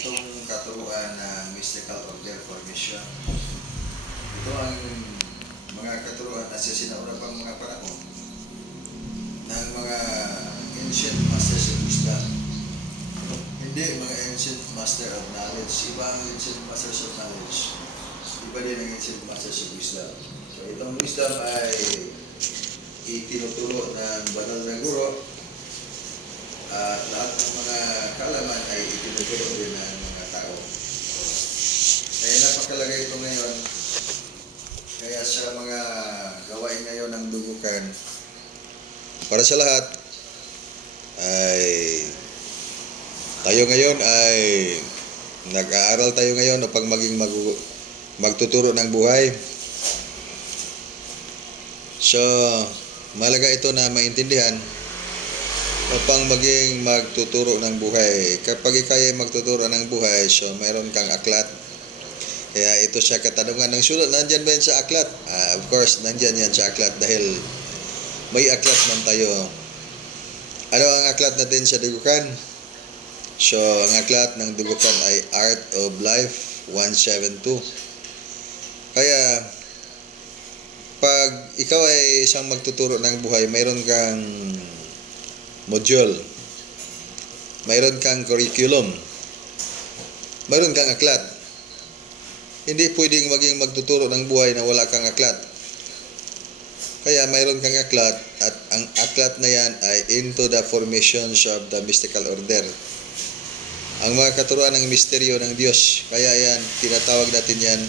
itong katuruan ng mystical order formation. Ito ang mga katuruan na sinauna pang mga panahon ng mga ancient masters of wisdom. Hindi mga ancient master of knowledge. Iba ang ancient masters of knowledge. Iba din ang ancient masters of wisdom. So itong wisdom ay itinuturo ng banal na guro at lahat ng mga kaalaman ay itinuturo din ng mga tao. Kaya napakalagay ito ngayon. Kaya sa mga gawain ngayon ng dugukan, para sa lahat, ay tayo ngayon ay nag-aaral tayo ngayon upang maging magtuturo ng buhay. So, mahalaga ito na maintindihan upang maging magtuturo ng buhay. Kapag ikay magtuturo ng buhay, so mayroon kang aklat. Kaya ito siya katanungan ng sulat. Nandyan ba yan sa aklat? Of course, nandyan yan sa aklat dahil may aklat man tayo. Ano ang aklat natin sa dugukan? So, ang aklat ng dugukan ay Art of Life 172. Kaya, pag ikaw ay isang magtuturo ng buhay, mayroon kang module, mayroon kang curriculum, mayroon kang aklat. Hindi pwedeng maging magtuturo ng buhay na wala kang aklat. Kaya mayroon kang aklat at ang aklat na yan ay Into the Formations of the Mystical Order. Ang mga katuruan ng misteryo ng Diyos. Kaya yan, tinatawag natin yan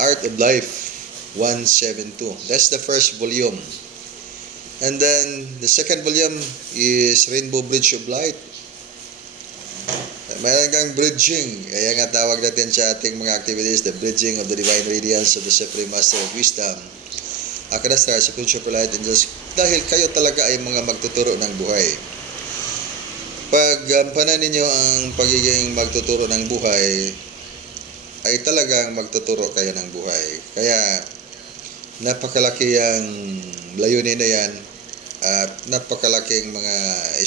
Art of Life 172. That's the first volume. And then, the second volume is Rainbow Bridge of Light. Mayroon kang bridging. Kaya nga tawag natin sa ating mga activities, the bridging of the divine radiance of the Supreme Master of Wisdom. Akadastra, Sequential Light Angels. Dahil kayo talaga ay mga magtuturo ng buhay. Pag gampanan ninyo ang pagiging magtuturo ng buhay, ay talagang magtuturo kayo ng buhay. Kaya, napakalaki ang layunin na yan at napakalaking mga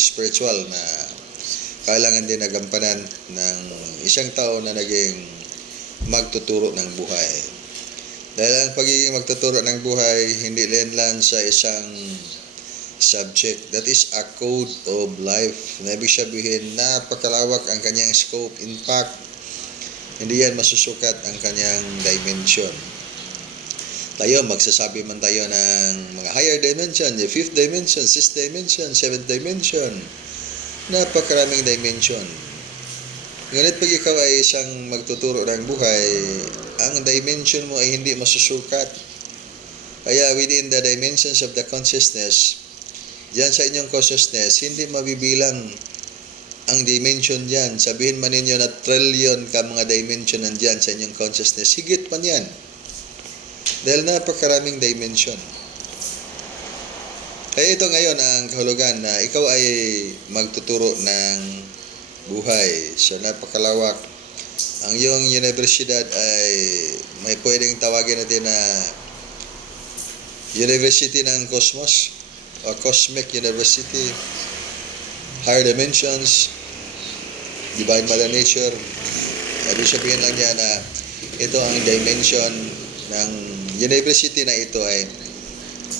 spiritual na kailangan din nagampanan ng isang tao na naging magtuturo ng buhay. Dahil ang pagiging magtuturo ng buhay, hindi lang sa isang subject. That is a code of life. Na ibig sabihin, napakalawak ang kanyang scope. In fact, hindi yan masusukat ang kanyang dimension. Tayo, magsasabi man tayo ng mga higher dimension, the 5th dimension, 6th dimension, 7th dimension. Napakaraming dimension. Ngunit pag ikaw ay isang magtuturo ng buhay, ang dimension mo ay hindi masusukat. Kaya within the dimensions of the consciousness, diyan sa inyong consciousness, hindi mabibilang ang dimension diyan. Sabihin man ninyo na trillion ka mga dimension nandiyan sa inyong consciousness, higit man yan. Dahil napakaraming dimension. Kaya ito ngayon ang kahulugan na ikaw ay magtuturo ng buhay. So napakalawak. Ang iyong universidad ay may pwedeng tawagin natin na University ng Cosmos o Cosmic University, Higher Dimensions, Divine Mother Nature. Ibig sabihin lang niya na ito ang dimension ng university na ito ay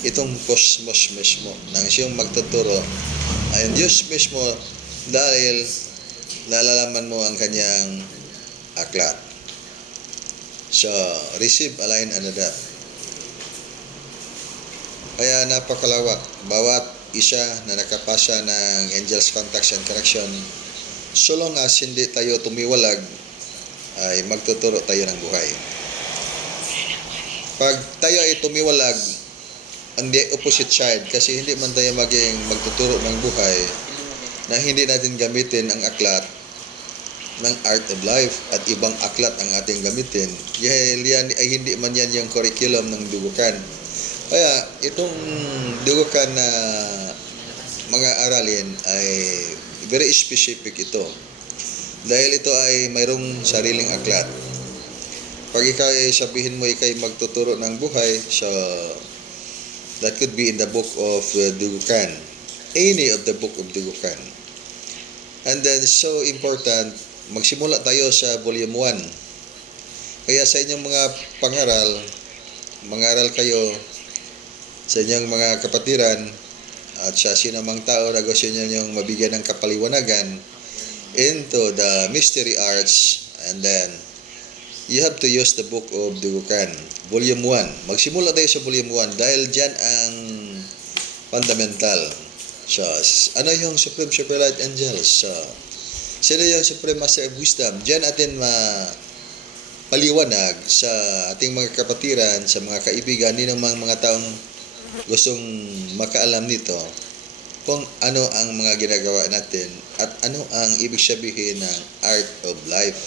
itong cosmos mismo nang siyang magtuturo ay ang Diyos mismo dahil nalalaman mo ang kanyang aklat. So, receive, align, and adapt. Kaya napakalawak. Bawat isa na nakapasa ng Angels Contacts and Connection, so long as hindi tayo tumiwalag, ay magtuturo tayo ng buhay. Pag tayo ay tumiwalag, ang opposite side, kasi hindi man tayo maging magtuturo ng buhay na hindi natin gamitin ang aklat ng Art of Life at ibang aklat ang ating gamitin. Yan ay hindi man yan yung curriculum ng dugukan. Kaya itong dugukan na mga aralin ay very specific ito. Dahil ito ay mayroong sariling aklat. Pag ikaw ay sabihin mo ikay magtuturo ng buhay, so that could be in the book of Dugukan. Any of the book of Dugukan. And then, so important, magsimula tayo sa volume 1. Kaya sa inyong mga pangaral, mangaral kayo sa inyong mga kapatiran at sa sinamang tao na gusto nyo mabigyan ng kapaliwanagan into the mystery arts, and then you have to use the book of Dugukan, volume 1. Magsimula tayo sa volume 1 dahil dyan ang fundamental. So, ano yung Supreme Superlight Angels? So, sino yung Supreme Master of Wisdom? Dyan atin paliwanag sa ating mga kapatiran, sa mga kaibigan, din ng mga taong gustong makaalam nito kung ano ang mga ginagawa natin at ano ang ibig sabihin ng art of life.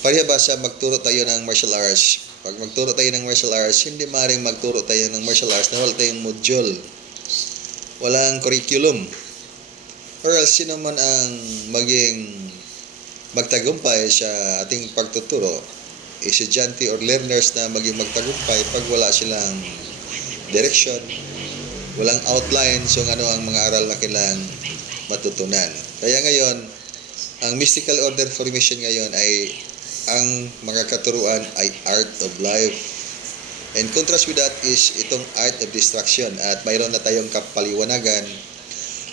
Pareha ba sa magturo tayo ng martial arts? Pag magturo tayo ng martial arts, hindi maaaring magturo tayo ng martial arts na wala tayong module, walang curriculum. Or else, sino man ang magtagumpay sa ating pagtuturo, estudyante or learners na maging magtagumpay pag wala silang direction, walang outline, so ano ang mga aral na kailangang matutunan. Kaya ngayon, ang mystical order formation ngayon ay ang mga katuruan ay art of life. And contrast with that is itong art of destruction. At mayroon na tayong kapaliwanagan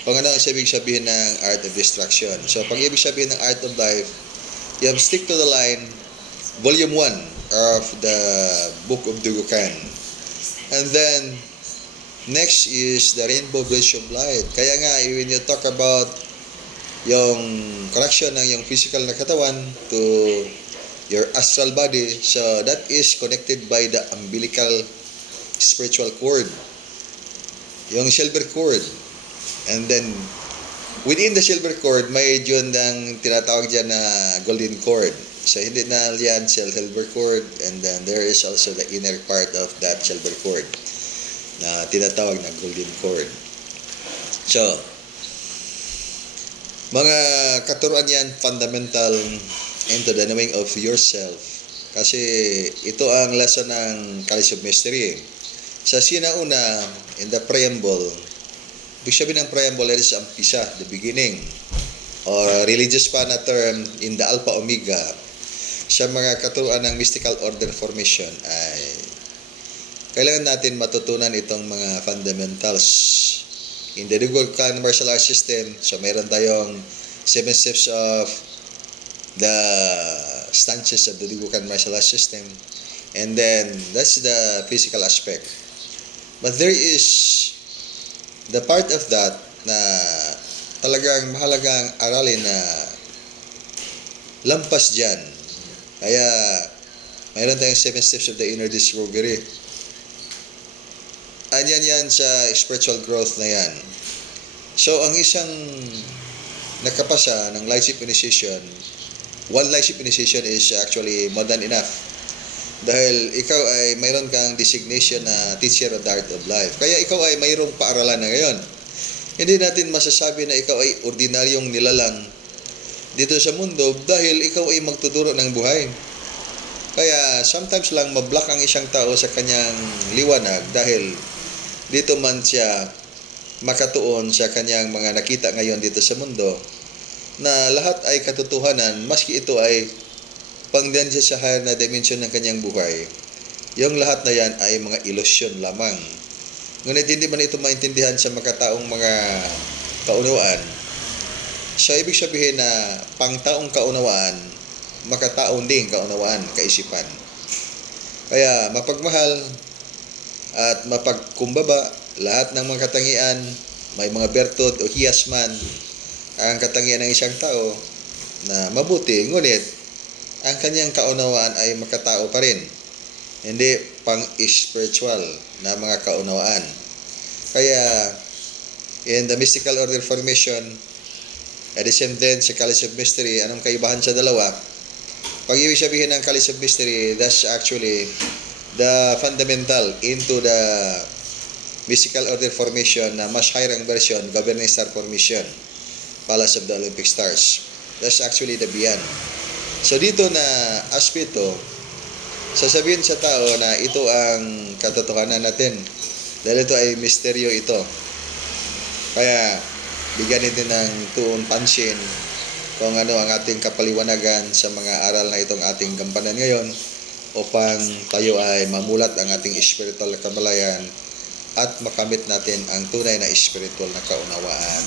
kung ano ang ibig sabihin ng art of destruction. So, pag ibig sabihin ng art of life, you have to stick to the line, volume 1 of the book of Dugukan. And then, next is the rainbow bridge of light. Kaya nga, when you talk about yung connection ng yung physical na katawan to your astral body, so that is connected by the umbilical spiritual cord, yung silver cord. And then within the silver cord may dyan ng tinatawag dyan na golden cord. So hindi na yan silver cord, and then there is also the inner part of that silver cord na tinatawag na golden cord. So mga katuruan yan, fundamental into the knowing of yourself. Kasi ito ang lesson ng College of Mystery. Sa sinauna, in the preamble, ibig sabihin ng preamble is umpisa, the beginning, or religious pa na term in the Alpha Omega, sa mga katuruan ng mystical order formation ay kailangan natin matutunan itong mga fundamentals. In the Dugukan martial arts system, so mayroon tayong 7 steps of the stances of the Dugukan martial arts system, and then that's the physical aspect. But there is the part of that na talagang mahalagang aralin na lampas dyan. Kaya mayroon tayong 7 steps of the inner discovery. Anyan yan sa spiritual growth na yan. So, ang isang nakapasa ng Lightship Initiation, one Lightship Initiation is actually more than enough. Dahil ikaw ay mayroon kang designation na teacher of the art of life. Kaya ikaw ay mayroong paaralan na ngayon. Hindi natin masasabi na ikaw ay ordinaryong nilalang dito sa mundo dahil ikaw ay magtuturo ng buhay. Kaya sometimes lang mablock ang isang tao sa kanyang liwanag dahil dito man siya makatuon sa kanyang mga nakita ngayon dito sa mundo na lahat ay katotohanan, maski ito ay pangdiyan siya sa higher na dimension ng kanyang buhay. Yung lahat na yan ay mga ilusyon lamang. Ngunit hindi man ito maintindihan sa makataong mga kaunawaan. So, ibig sabihin na pangtaong kaunawaan, makataong ding kaunawaan, kaisipan. Kaya mapagmahal at mapagkumbaba, lahat ng mga katangian, may mga bertud o hiyas man, ang katangian ng isang tao na mabuti, ngunit ang kanyang kaunawaan ay makatao pa rin, hindi pang-spiritual na mga kaunawaan. Kaya in the mystical order formation, at the same time sa College of Mystery, anong kaibahan sa dalawa? Pag ibig sabihin ng College of Mystery, that's actually the fundamental into the mystical order formation na mas higher ang version, governing star formation, Palace of the Olympic Stars. That's actually the beyond. So dito na aspeto, sasabihin sa tao na ito ang katotohanan natin dahil ito ay misteryo ito. Kaya bigyan natin ng tuon pansin kung ano ang ating kapaliwanagan sa mga aral na itong ating gampanan ngayon upang tayo ay mamulat ang ating spiritual na kamalayan at makamit natin ang tunay na spiritual na kaunawaan.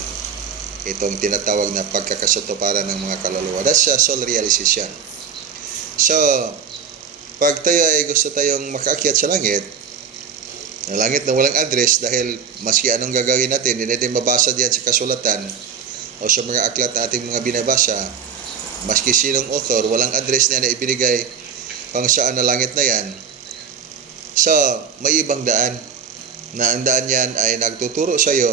Itong tinatawag na pagkakasatuparan ng mga kaluluwa. That's a soul realization. So, pag tayo ay gusto tayong makaakyat sa langit na walang address, dahil maski anong gagawin natin, hindi natin mabasa diyan sa kasulatan o sa mga aklat na ating mga binabasa, maski sinong author, walang address na ibinigay kung saan na langit na yan. So, may ibang daan na ang daan yan ay nagtuturo sa iyo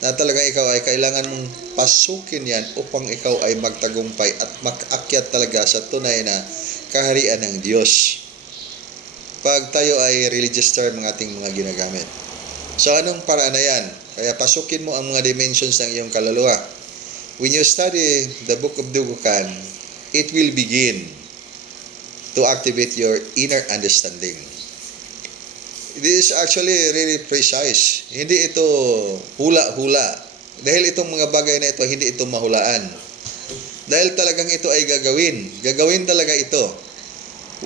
na talagang ikaw ay kailangan mong pasukin yan upang ikaw ay magtagumpay at makakyat talaga sa tunay na kaharian ng Diyos. Pag tayo ay religious term ng ating mga ginagamit. So, anong paraan na yan? Kaya pasukin mo ang mga dimensions ng iyong kaluluwa. When you study the book of Dugukan, it will begin to activate your inner understanding. This is actually really precise. Hindi ito hula-hula. Dahil itong mga bagay na ito, hindi ito mahulaan. Dahil talagang ito ay gagawin. Gagawin talaga ito.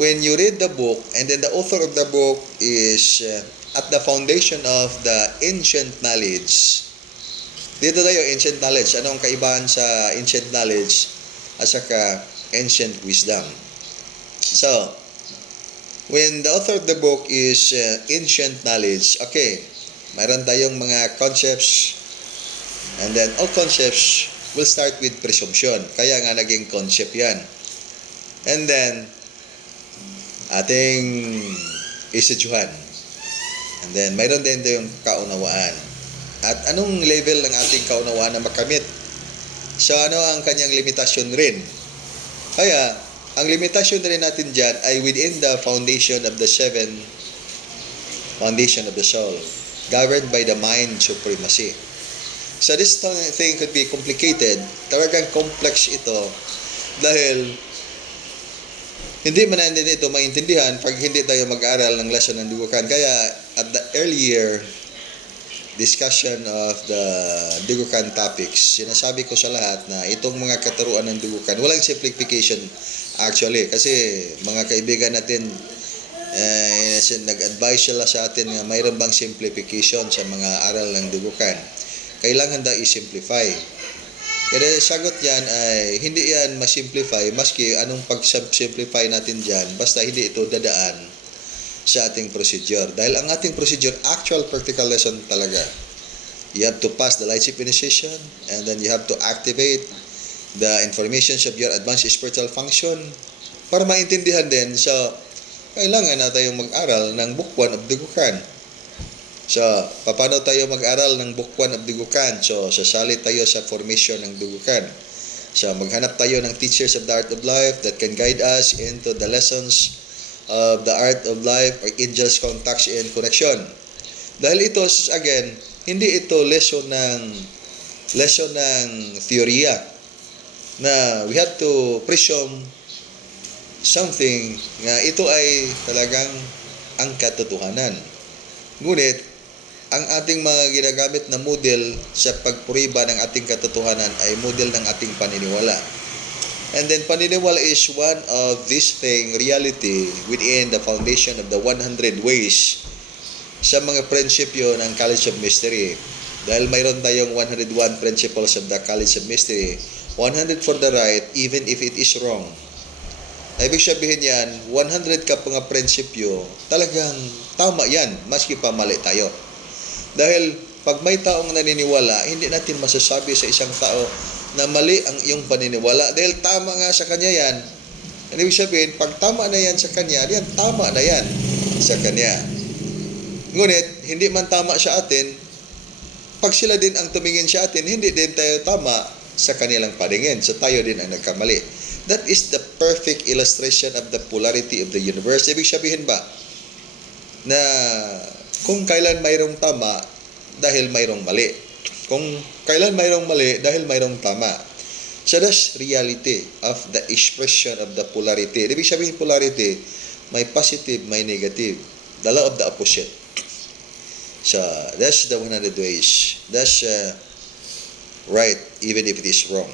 When you read the book, and then the author of the book is at the foundation of the ancient knowledge. Dito tayo, ancient knowledge. Anong kaibahan sa ancient knowledge at saka ancient wisdom? So, when the author of the book is ancient knowledge, okay, mayroon tayong mga concepts, and then all concepts will start with presumption. Kaya nga naging concept yan. And then, ating isidyuhan. And then, mayroon din yung kaunawaan. At anong level ng ating kaunawaan na makamit? So, ano ang kanyang limitasyon rin? Kaya, ang limitasyon rin natin dyan ay within the foundation of the seven foundation of the soul, governed by the mind supremacy. So this thing could be complicated. Talagang complex ito dahil hindi man natin ito maintindihan pag hindi tayo mag-aaral ng lesson ng Dugukan. Kaya at the earlier discussion of the Dugukan topics, sinasabi ko sa lahat na itong mga katuruan ng Dugukan, walang simplification actually. Kasi mga kaibigan natin, nag-advise sila sa atin na mayroon bang simplification sa mga aral ng Dugukan. Kailangan daw i-simplify. Kaya sagot yan ay hindi yan ma-simplify maski anong pag-simplify natin dyan, basta hindi ito dadaan sa ating procedure. Dahil ang ating procedure, actual practical lesson talaga. You have to pass the Lightship initiation, and then you have to activate the informations of your advanced spiritual function para maintindihan din. So, kailangan na tayong mag-aral ng Book 1 of Dugukan. So, paano tayo mag-aral ng Book 1 of Dugukan? So, sasali tayo sa formation ng Dugukan. So, maghanap tayo ng teachers of the art of life that can guide us into the lessons of the art of life or angels contacts and connection. Dahil ito, again, hindi ito lesson ng teorya na we have to presume something na ito ay talagang ang katotohanan. Ngunit, ang ating mga ginagamit na model sa pagpuriba ng ating katotohanan ay model ng ating paniniwala. And then paniniwala is one of this thing, reality, within the foundation of the 100 ways sa mga prinsipyo ng College of Mystery. Dahil mayroon tayong 101 principles of the College of Mystery, 100 for the right, even if it is wrong. Ibig sabihin yan, 100 ka mga prinsipyo, talagang tama yan, maski pa mali tayo. Dahil pag may taong naniniwala, hindi natin masasabi sa isang tao na mali ang iyong paniniwala dahil tama nga sa kanya yan. Ibig sabihin, pag tama na yan sa kanya, yan tama na yan sa kanya. Ngunit, hindi man tama sa atin, pag sila din ang tumingin sa atin, hindi din tayo tama sa kanilang paningin. So tayo din ang nagkamali. That is the perfect illustration of the polarity of the universe. Ibig sabihin ba na kung kailan mayroong tama dahil mayroong mali. Kung kailan mayroong mali dahil mayroong tama. So that's reality of the expression of the polarity. Ibig sabihin polarity, may positive, may negative. The law of the opposite. So that's the 100 ways. That's right, even if it is wrong.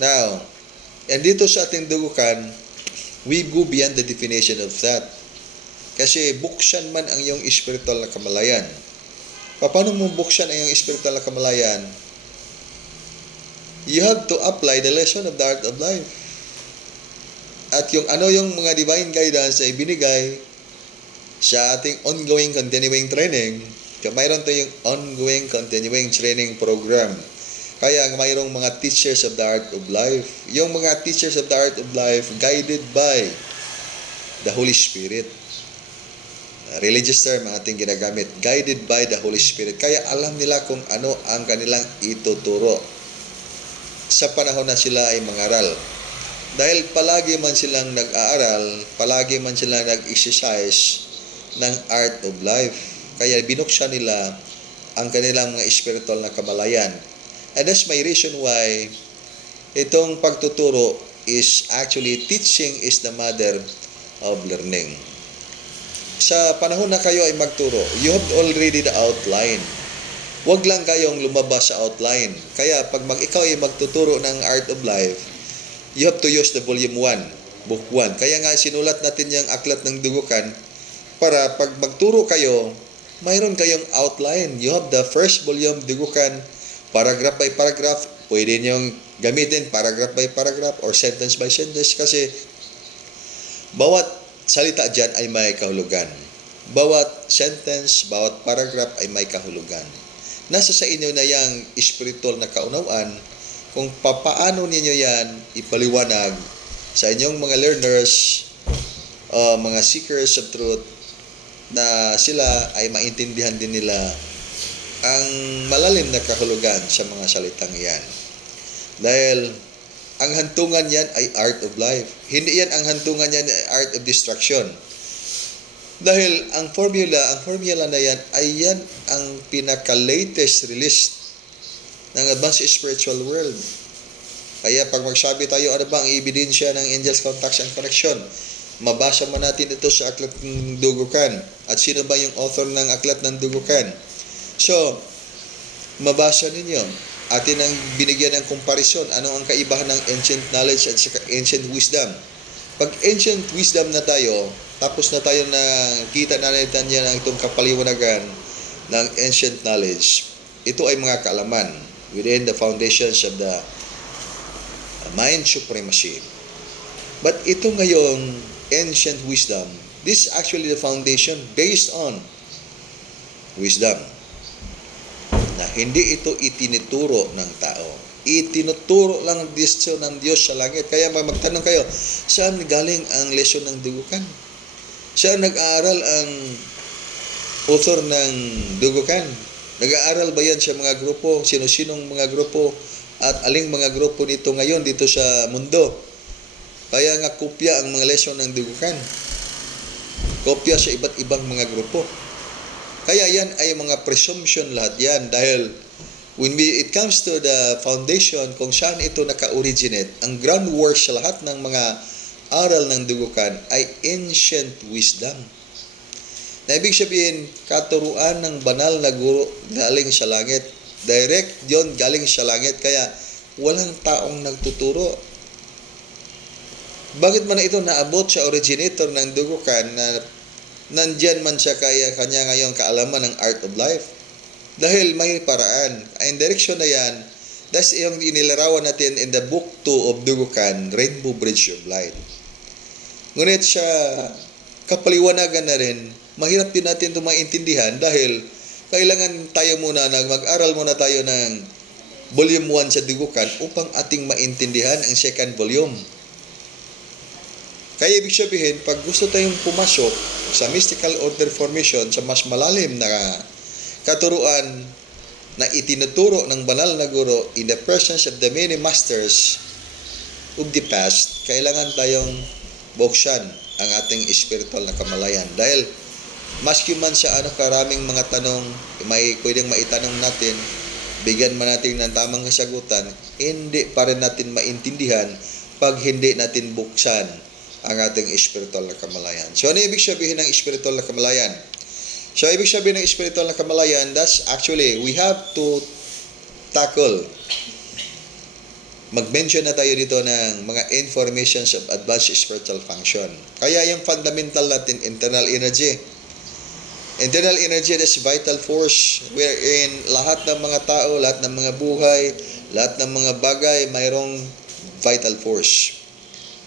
Now, and dito sa ating dugukan, we go beyond the definition of that. Kasi buksan man ang iyong spiritual na kamalayan. Paano mo buksan ang iyong spiritual na kamalayan? You have to apply the lesson of the art of life. At yung mga divine guidance ay binigay sa ating ongoing continuing training. Kaya mayroon tayong ongoing continuing training program. Kaya mayroong mga teachers of the art of life. Yung mga teachers of the art of life guided by the Holy Spirit. Religious term ang ating ginagamit. Guided by the Holy Spirit. Kaya alam nila kung ano ang kanilang ituturo sa panahon na sila ay mangaral. Dahil palagi man silang nag-aaral, palagi man silang nag-exercise ng art of life. Kaya binuksan nila ang kanilang mga spiritual na kamalayan. And that's my reason why itong pagtuturo is actually teaching is the mother of learning. Sa panahon na kayo ay magturo, you have already the outline. Huwag lang kayong lumabas sa outline. Kaya pag ikaw ay magtuturo ng art of life, you have to use the volume 1, book 1. Kaya nga sinulat natin yung aklat ng dugukan para pag magturo kayo, mayroon kayong outline. You have the first volume dugukan, paragraph by paragraph. Pwede niyong gamitin paragraph by paragraph or sentence by sentence kasi bawat salita dyan ay may kahulugan. Bawat sentence, bawat paragraph ay may kahulugan. Nasa sa inyo na yung spiritual na kaunawaan kung papaano ninyo yan ipaliwanag sa inyong mga learners, mga seekers of truth, na sila ay maintindihan din nila ang malalim na kahulugan sa mga salitang yan. Dahil ang hantungan yan ay art of life. Hindi yan ang hantungan yan ay art of destruction. Dahil ang formula na yan ay yan ang pinaka-latest release ng advanced spiritual world. Kaya pag magsabi tayo, ano ba ang ebidensya ng angels contacts and connection? Mabasa mo natin ito sa aklat ng dugukan. At sino ba yung author ng aklat ng dugukan? So, mabasa ninyo. Atin ang binigyan ng comparison. Ano ang kaibahan ng ancient knowledge at ancient wisdom? Pag ancient wisdom na tayo, tapos na tayo na kita na natin yan ang itong kapaliwanagan ng ancient knowledge. Ito ay mga kaalaman within the foundations of the mind supremacy. But ito ngayong ancient wisdom, this is actually the foundation based on wisdom. Na hindi ito itinuturo ng tao. Itinuturo lang ng Diyos sa langit. Kaya magtanong kayo, saan galing ang lesson ng dugukan? Saan nag-aaral ang author ng dugukan? Nag-aaral ba yan sa mga grupo? Sino-sinong mga grupo? At aling mga grupo nito ngayon dito sa mundo? Kaya nga kopya ang mga lesson ng dugukan. Kopya sa iba't ibang mga grupo. Kaya yan ay mga presumption lahat yan. Dahil when it comes to the foundation, kung saan ito naka-originate, ang groundwork sa lahat ng mga aral ng dugukan ay ancient wisdom. Na ibig sabihin, katuruan ng banal na guro galing sa langit. Direct yon galing sa langit. Kaya walang taong nagtuturo. Bakit man ito naabot sa originator ng dugukan na nandyan man siya kaya kanya ngayong kaalaman ng art of life? Dahil may paraan. Ang direksyon na yan, that's yung inilarawan natin in the book 2 of Dugukan, Rainbow Bridge of Light. Ngunit sa kapaliwanagan na rin, mahirap din natin ito maintindihan dahil kailangan tayo muna mag-aral muna tayo ng volume 1 sa Dugukan upang ating maintindihan ang second volume. Kaya ibig sabihin, pag gusto tayong pumasok sa mystical order formation sa mas malalim na katuruan na itinuturo ng banal na guro in the presence of the many masters of the past, kailangan tayong buksan ang ating spiritual na kamalayan. Dahil maski man sa karaming mga tanong, may pwedeng maitanong natin, bigyan man natin ng tamang kasagutan, hindi pa rin natin maintindihan pag hindi natin buksan ang ating spiritual na kamalayan. So, ano ibig sabihin ng spiritual na kamalayan? So, ibig sabihin ng spiritual na kamalayan, that's actually, we have to tackle mag-mention na tayo dito ng mga informations of advanced spiritual function. Kaya yung fundamental natin, internal energy. Internal energy is vital force wherein lahat ng mga tao, lahat ng mga buhay, lahat ng mga bagay mayroong vital force.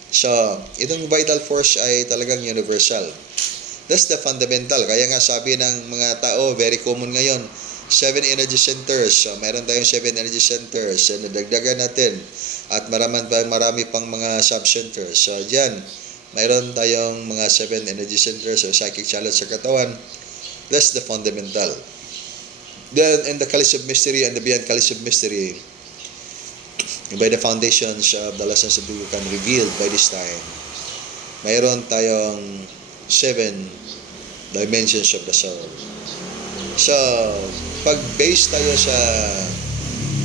So, itong vital force ay talagang universal. That's the fundamental. Kaya nga sabi ng mga tao, very common ngayon, 7 energy centers. So, mayroon tayong 7 energy centers. So, nadagdagan natin. At marami pang mga sub-centers. So, dyan, mayroon tayong mga 7 energy centers o psychic channels sa katawan. That's the fundamental. Then, in the Chalice of Mystery and the Beyond Chalice of Mystery, by the foundations of the lessons of the Yukan revealed by this time, mayroon tayong 7 dimensions of the soul. So, pag-base tayo sa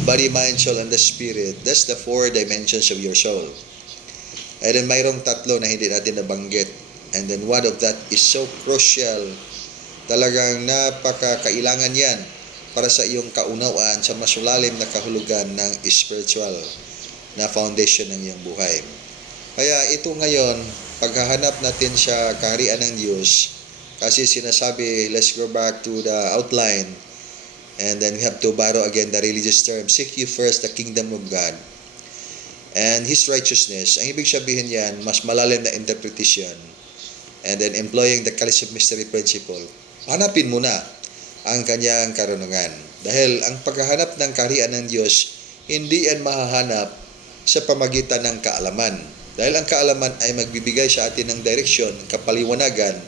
body, mind, soul, and the spirit, that's the 4 dimensions of your soul. And then mayroong 3 na hindi natin nabanggit. And then one of that is so crucial. Talagang napakakailangan yan para sa iyong kaunawaan sa masulalim na kahulugan ng spiritual na foundation ng iyong buhay. Kaya ito ngayon, paghahanap natin sa kaharian ng Diyos, kasi sinasabi, let's go back to the outline, and then we have to borrow again the religious term, seek you first the kingdom of God and His righteousness. Ang ibig sabihin yan, mas malalim na interpretation, and then employing the Chalice of Mystery principle, hanapin mo na ang kanyang karunungan. Dahil ang paghahanap ng kaharian ng Diyos, hindi yan mahahanap sa pamagitan ng kaalaman. Dahil ang kaalaman ay magbibigay sa atin ng direksyon, kapaliwanagan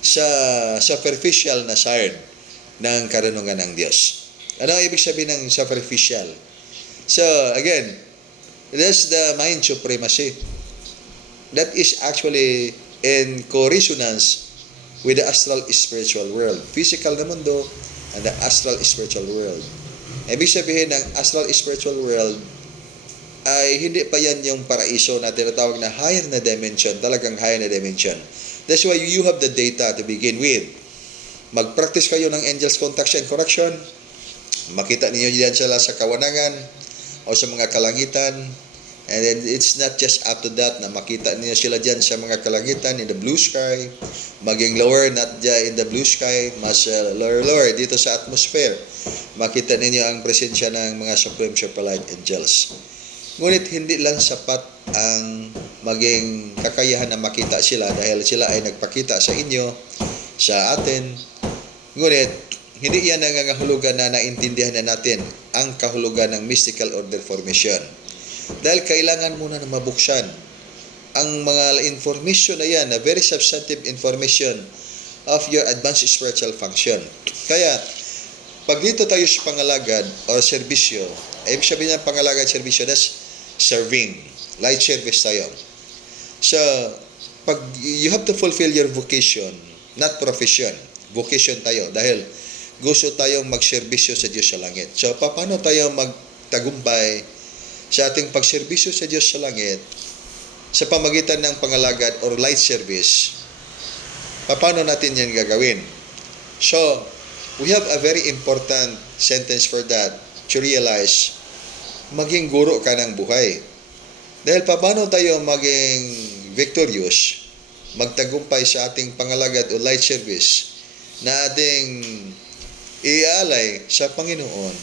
sa superficial na side ng karunungan ng Diyos. Ano ang ibig sabihin ng superficial? So, again, that's the mind supremacy. That is actually in co-resonance with the astral spiritual world. Physical na mundo and the astral spiritual world. Ibig sabihin ng astral spiritual world ay hindi pa yan yung paraiso na tinatawag na higher na dimension, talagang higher na dimension. That's why you have the data to begin with. Mag-practice kayo ng angels contact and correction. Makita niyo diyan sila sa kawanangan o sa mga kalangitan. And then it's not just up to that na makita niyo sila diyan sa mga kalangitan in the blue sky. Maging lower, not in the blue sky, mas lower dito sa atmosphere. Makita ninyo ang presensya ng mga supreme superlight angels. Ngunit hindi lang sapat ang maging kakayahan na makita sila dahil sila ay nagpakita sa inyo, sa atin. Ngunit hindi yan nangangahulugan na naintindihan na natin ang kahulugan ng mystical order formation. Dahil kailangan muna na mabuksan ang mga information na yan, na very substantive information of your advanced spiritual function. Kaya, pag dito tayo sa pangalagad o serbisyo, ibig sabihin ng pangalagad serbisyo, that's serving, light service tayo. So, pag you have to fulfill your vocation, not profession, vocation tayo, dahil gusto tayong magserbisyo sa Diyos sa langit. So, paano tayo magtagumpay sa ating pagserbisyo sa Diyos sa langit sa pamagitan ng pangalagad or light service? Paano natin yan gagawin? So, we have a very important sentence for that to realize, maging guro ka ng buhay. Dahil paano tayo maging victorious, magtagumpay sa ating pangalagad o light service na ating iaalay sa Panginoon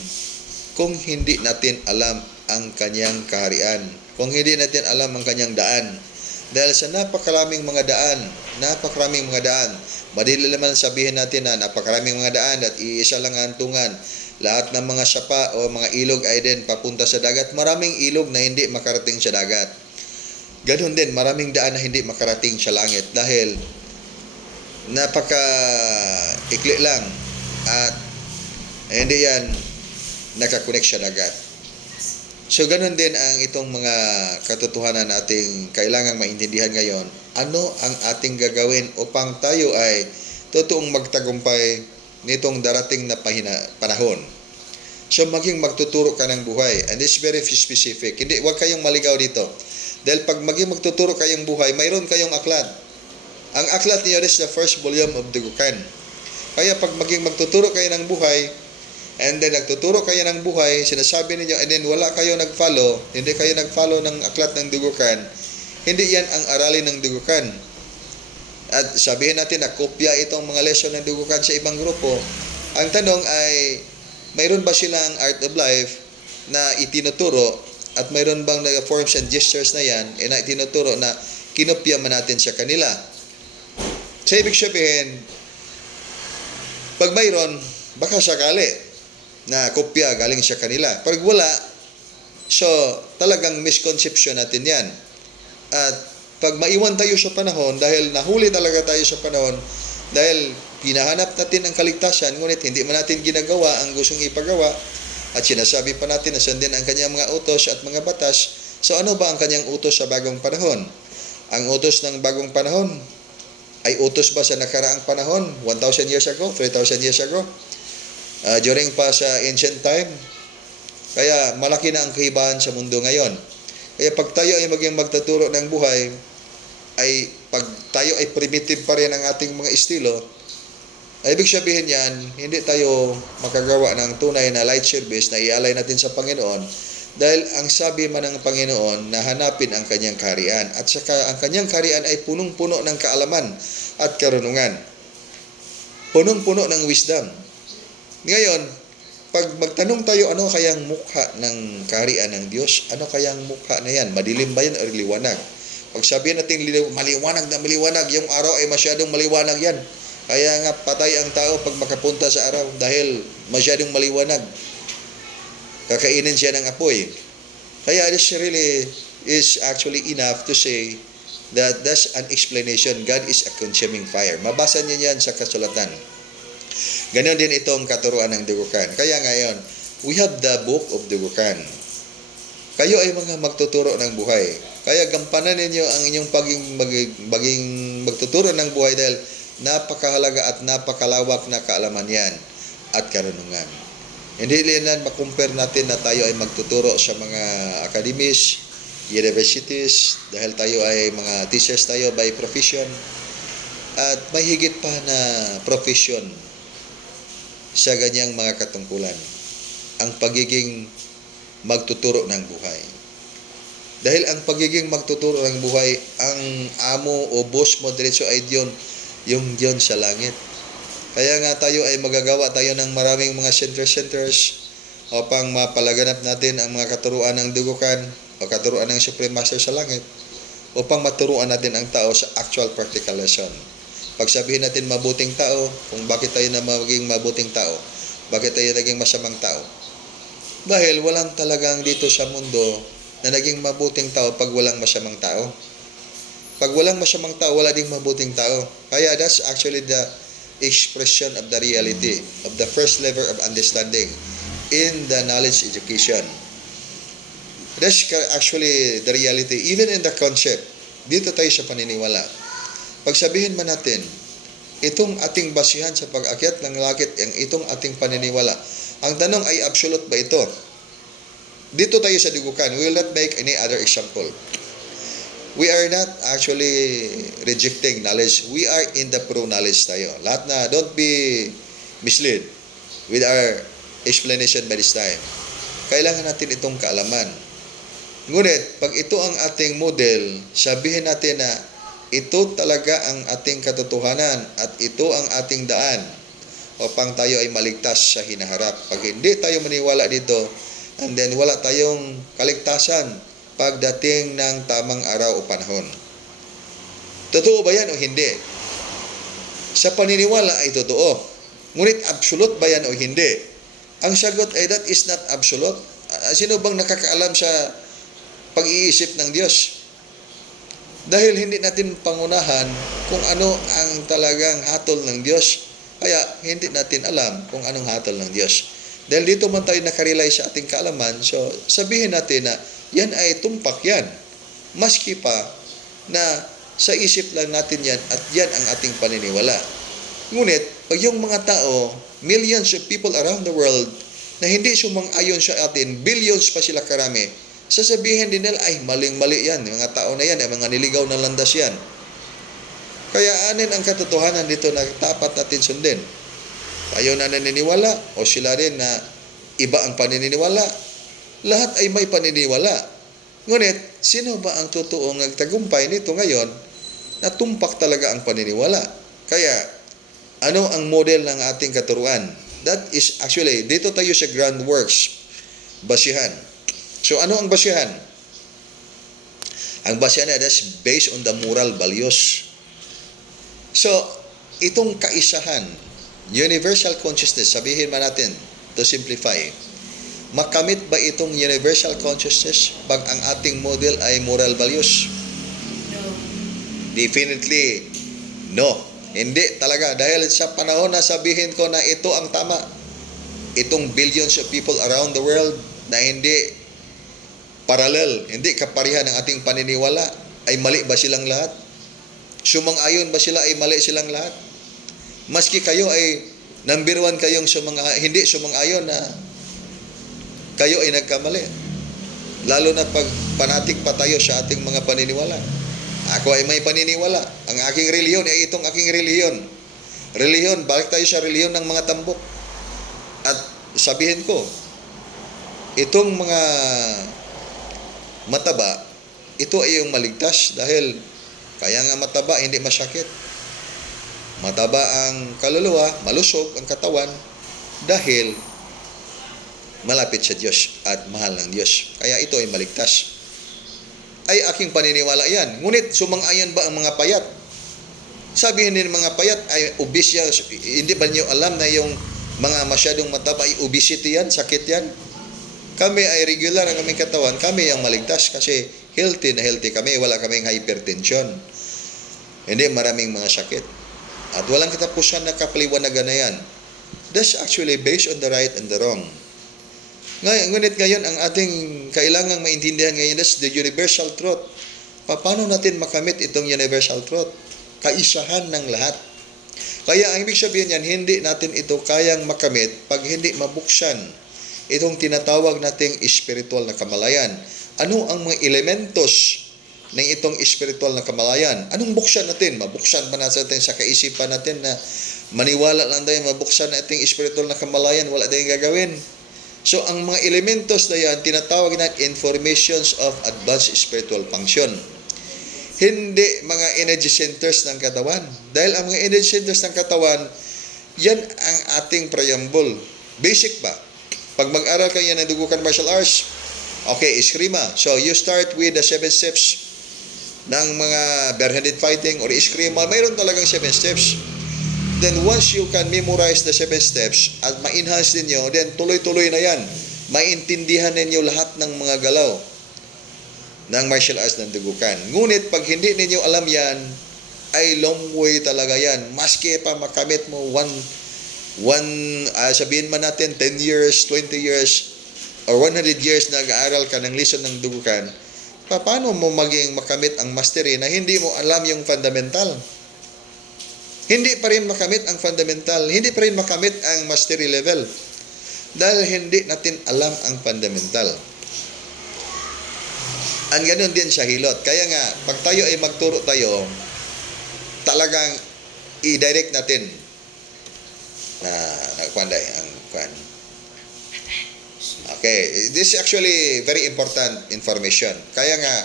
kung hindi natin alam ang kanyang kaharian, kung hindi natin alam ang kanyang daan. Dahil sa napakaraming mga daan, madali naman sabihin natin na napakaraming mga daan at iisa lang ang tungan. Lahat ng mga sapa o mga ilog ay din papunta sa dagat. Maraming ilog na hindi makarating sa dagat. Ganon din, maraming daan na hindi makarating sa langit dahil napaka-ikli lang at hindi yan nakakonek sa dagat. So, ganon din ang itong mga katotohanan nating kailangang maintindihan ngayon. Ano ang ating gagawin upang tayo ay totoong magtagumpay nitong darating na panahon. So, maging magtuturo ka ng buhay. And this is very specific. Huwag kayong maligaw dito. Dahil pag maging magtuturo kayong buhay, mayroon kayong aklat. Ang aklat niyo is the first volume of the Yukan. Kaya pag maging magtuturo kayo ng buhay, And then nagtuturo kayo ng buhay, sinasabi ninyo, and then wala kayo nag-follow, hindi kayo nag-follow ng aklat ng dugukan, hindi yan ang aralin ng dugukan. At sabihin natin na kopya itong mga lesson ng dugukan sa ibang grupo. Ang tanong ay, mayroon ba silang art of life na itinuturo at mayroon bang forms and gestures na yan na itinuturo na kinopya man natin sa kanila? So, ibig sabihin, pag mayroon, baka sakali na kopya galing sa kanila. Pag wala, so talagang misconception natin yan. At pag maiwan tayo sa panahon, dahil nahuli talaga tayo sa panahon, dahil pinahanap natin ang kaligtasan, ngunit hindi man natin ginagawa ang gustong ipagawa, at sinasabi pa natin na sundin ang kanyang mga utos at mga batas, so ano ba ang kanyang utos sa bagong panahon? Ang utos ng bagong panahon ay utos ba sa nakaraang panahon, 1,000 years ago, 3,000 years ago? During pa sa ancient time. Kaya malaki na ang kahibahan sa mundo ngayon. Kaya pag tayo ay maging magtuturo ng buhay, ay pag tayo ay primitive pa rin ang ating mga estilo, ay ibig sabihin yan, hindi tayo makagawa ng tunay na light service na ialay natin sa Panginoon, dahil ang sabi man ng Panginoon na hanapin ang kanyang kaharian, at saka ang kanyang kaharian ay punong-puno ng kaalaman at karunungan, punong-puno ng wisdom. Ngayon, pag magtanong tayo, ano kayang mukha ng kaharian ng Diyos? Ano kayang mukha na yan? Madilim ba yan o liwanag? Pag sabihin natin maliwanag na maliwanag, yung araw ay masyadong maliwanag yan. Kaya nga patay ang tao pag makapunta sa araw dahil masyadong maliwanag. Kakainin siya ng apoy. Kaya this really is actually enough to say that that's an explanation. God is a consuming fire. Mabasa niyo yan sa kasulatan. Ganon din itong katuruan ng dugukan. Kaya ngayon, we have the book of dugukan. Kayo ay mga magtuturo ng buhay. Kaya gampanan ninyo ang inyong paging magtuturo ng buhay dahil napakahalaga at napakalawak na kaalaman yan at karunungan. Hindi linan makumpare natin na tayo ay magtuturo sa mga academies, universities, dahil tayo ay mga teachers tayo by profession, at may higit pa na profession sa ganyang mga katungkulan, ang pagiging magtuturo ng buhay. Dahil ang pagiging magtuturo ng buhay, ang amo o boss mo diretso ay yung Diyon sa langit. Kaya nga tayo ay magagawa tayo ng maraming mga centers upang mapalaganap natin ang mga katuruan ng dugukan o katuruan ng Supreme Master sa langit, upang maturuan natin ang tao sa actual practical lesson. Pag sabihin natin mabuting tao, kung bakit tayo na maging mabuting tao, bakit tayo naging masamang tao? Dahil walang talagang dito sa mundo na naging mabuting tao pag walang masamang tao. Pag walang masamang tao, wala ding mabuting tao. Kaya that's actually the expression of the reality of the first level of understanding in the knowledge education. That's actually the reality, even in the concept. Dito tayo sa paniniwala. Pagsabihin man natin, itong ating basihan sa pag-akyat ng langit, ang itong ating paniniwala, ang tanong ay absolute ba ito? Dito tayo sa dugukan, we will not make any other example. We are not actually rejecting knowledge. We are in the pro-knowledge tayo. Lahat na, don't be misled with our explanation by this time. Kailangan natin itong kaalaman. Ngunit, pag ito ang ating model, sabihin natin na ito talaga ang ating katotohanan at ito ang ating daan upang tayo ay maligtas sa hinaharap. Pag hindi tayo maniwala dito, and then wala tayong kaligtasan pagdating ng tamang araw o panahon. Totoo ba yan o hindi? Sa paniniwala ay totoo. Ngunit absolute ba yan o hindi? Ang sagot ay that is not absolute. Sino bang nakakaalam sa pag-iisip ng Diyos? Dahil hindi natin pangunahan kung ano ang talagang hatol ng Diyos, kaya hindi natin alam kung anong hatol ng Diyos. Dahil dito man tayo nakarelay sa ating kaalaman, so sabihin natin na yan ay tumpak yan. Maski pa na sa isip lang natin yan at yan ang ating paniniwala. Ngunit, pag yung mga tao, millions of people around the world, na hindi sumang-ayon sa atin, billions pa sila karami, sasabihin din nila, ay maling-mali yan, mga tao na yan, mga niligaw na landas yan. Kaya anin ang katotohanan dito na dapat natin sundin. Tayo na naniniwala o sila rin na iba ang paniniwala. Lahat ay may paniniwala. Ngunit, sino ba ang totoong nagtagumpay nito ngayon na tumpak talaga ang paniniwala? Kaya, ano ang model ng ating katuruan? That is actually, dito tayo sa groundworks, basihan. So, ano ang basihan? Ang basihan ay that's based on the moral values. So, itong kaisahan, universal consciousness, sabihin man natin, to simplify, makamit ba itong universal consciousness pag ang ating model ay moral values? No. Definitely, no. Hindi talaga. Dahil sa panahon na sabihin ko na ito ang tama, itong billions of people around the world na hindi parallel, hindi kaparihan ng ating paniniwala, ay mali ba silang lahat? Sumang-ayon ba sila ay mali silang lahat? Maski kayo ay number 1 kayong hindi sumang-ayon na kayo ay nagkamali. Lalo na pag panatik pa tayo sa ating mga paniniwala. Ako ay may paniniwala. Ang aking reliyon ay itong aking reliyon. Reliyon, balik tayo sa reliyon ng mga tambok. At sabihin ko, itong mga mataba, ito ay yung maligtas dahil kaya nga mataba, hindi masakit. Mataba ang kaluluwa, malusog ang katawan dahil malapit sa Diyos at mahal ng Diyos. Kaya ito ay maligtas. Ay aking paniniwala yan. Ngunit sumang-ayon ba ang mga payat? Sabihin din mga payat ay obese yan. Hindi ba niyo alam na yung mga masyadong mataba ay obesity yan, sakit yan? Kami ay regular ang aming katawan, kami ang maligtas kasi healthy na healthy kami, wala kaming hypertension. Hindi maraming mga sakit. At walang katapusan na kapaliwanagan na yan. That's actually based on the right and the wrong. Ngunit ngayon, ang ating kailangang maintindihan ngayon, that's the universal truth. Paano natin makamit itong universal truth? Kaisahan ng lahat. Kaya ang ibig sabihin yan, hindi natin ito kayang makamit pag hindi mabuksan itong tinatawag nating spiritual na kamalayan. Ano ang mga elementos ng itong spiritual na kamalayan? Anong buksan natin? Mabuksan ba natin sa kaisipan natin na maniwala lang tayo mabuksan na itong spiritual na kamalayan? Wala tayong gagawin. So, ang mga elementos na yan, tinatawag natin informations of advanced spiritual function. Hindi mga energy centers ng katawan. Dahil ang mga energy centers ng katawan, yan ang ating preamble. Basic ba? Pag mag-aral kayo ng Dugukan Martial Arts, okay, Eskrima. So, you start with the 7 steps ng mga barehanded fighting or Eskrima. Mayroon talagang 7 steps. Then, once you can memorize the 7 steps at ma-enhance ninyo, then tuloy-tuloy na yan. Maintindihan ninyo lahat ng mga galaw ng martial arts ng Dugukan. Ngunit, pag hindi ninyo alam yan, ay long way talaga yan. Maski pa makamit mo sabihin man natin 10 years, 20 years, or 100 years na nag-aaral ka ng lesson ng Dugukan, paano mo maging makamit ang mastery na hindi mo alam yung fundamental? Hindi pa rin makamit ang fundamental, hindi pa rin makamit ang mastery level dahil hindi natin alam ang fundamental. Ang ganun din sa hilot. Kaya nga, pag tayo ay magturo tayo, talagang i-direct natin na nagkwanday ang kwan. Okay, this is actually very important information. Kaya nga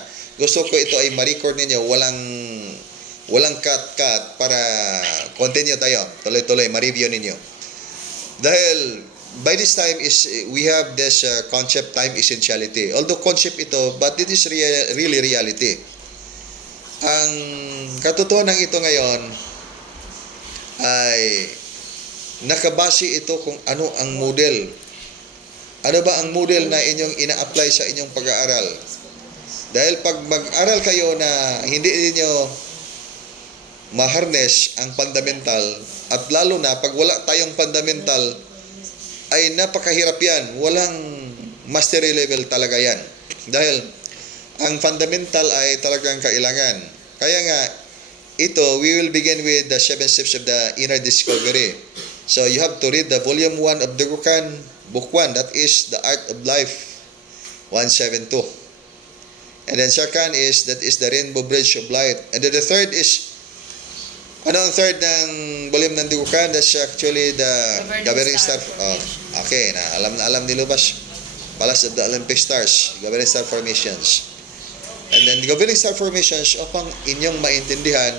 gusto ko ito ay ma-record ninyo, walang cut para continue tayo. Tuloy-tuloy ma-review ninyo. Dahil by this time is we have this concept time essentiality. Although concept ito, but it is really reality. Ang katotohanan ito ngayon ay nakabase ito kung ano ang model. Ano ba ang model na inyong ina-apply sa inyong pag-aaral? Dahil pag mag-aral kayo na hindi niyo ma-harness ang fundamental at lalo na pag wala tayong fundamental ay napakahirap yan. Walang mastery level talaga yan. Dahil ang fundamental ay talagang kailangan. Kaya nga, ito, we will begin with the 7 steps of the inner discovery. So, you have to read the volume 1 of Dugukan, book 1, that is the Art of Life, 172. And then second is, that is the Rainbow Bridge of Light. And then the third is, ano ang third ng volume ng Dukukan, that's actually the Governing Star. Formation. Okay, na alam ni Lubas. Palace of the Olympic Stars, Governing Star Formations. And then, Governing Star Formations, upang inyong maintindihan